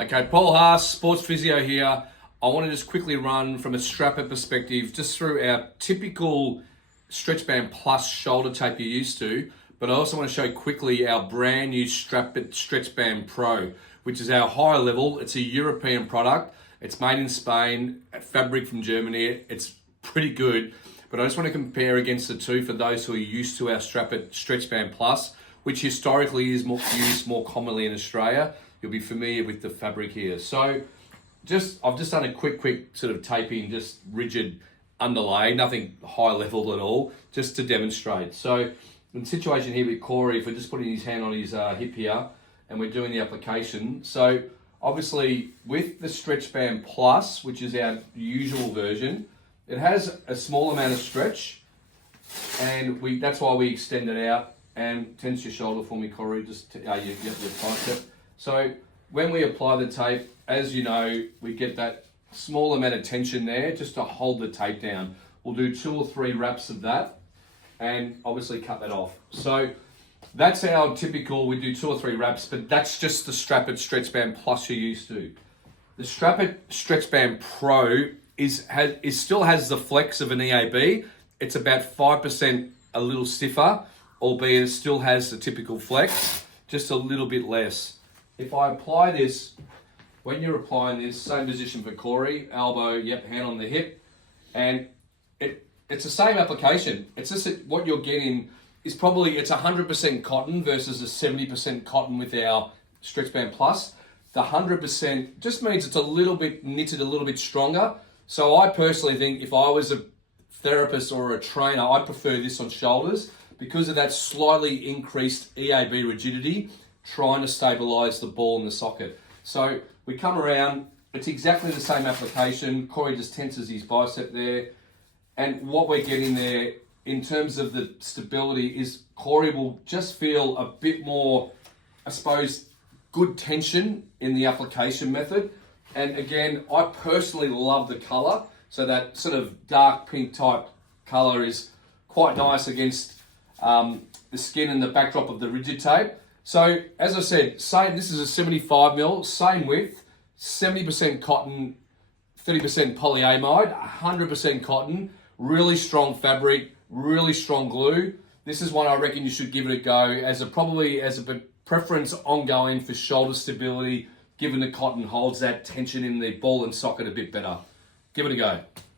Okay, Paul Haas, sports physio here. I want to just quickly run from a Strapit perspective just through our typical Stretchband PLUS shoulder tape you're used to, but I also want to show quickly our brand new Strapit Stretchband PRO, which is our higher level. It's a European product. It's made in Spain, fabric from Germany. It's pretty good, but I just want to compare against the two for those who are used to our Strapit Stretchband PLUS, which historically is used more commonly in Australia. You'll be familiar with the fabric here. So I've just done a quick sort of taping, just rigid underlay, nothing high level at all, just to demonstrate. So in the situation here with Corey, if we're just putting his hand on his hip here and we're doing the application. So obviously with the Stretchband PLUS, which is our usual version, it has a small amount of stretch, and that's why we extend it out. And tense your shoulder for me, Corey, just you have your tricep. So when we apply the tape, as you know, we get that small amount of tension there just to hold the tape down. We'll do 2 or 3 wraps of that and obviously cut that off. So that's our typical, we do 2 or 3 wraps, but that's just the Strapit Stretchband PLUS you're used to. The Strapit Stretchband PRO still has the flex of an EAB. It's about 5% a little stiffer, albeit it still has the typical flex, just a little bit less. If I apply this, when you're applying this, same position for Corey, elbow, hand on the hip, and it's the same application. It's just that what you're getting is probably, it's 100% cotton versus a 70% cotton with our Stretchband PLUS. The 100% just means it's a little bit knitted, a little bit stronger. So I personally think if I was a therapist or a trainer, I'd prefer this on shoulders because of that slightly increased EAB rigidity, trying to stabilize the ball in the socket. So we come around, it's exactly the same application. Corey just tenses his bicep there. And what we're getting there in terms of the stability is Corey will just feel a bit more, I suppose, good tension in the application method. And again, I personally love the color. So that sort of dark pink type color is quite nice against the skin and the backdrop of the rigid tape. So as I said, this is a 75 mil, same width, 70% cotton, 30% polyamide, 100% cotton, really strong fabric, really strong glue. This is one I reckon you should give it a go as a preference ongoing for shoulder stability, given the cotton holds that tension in the ball and socket a bit better. Give it a go.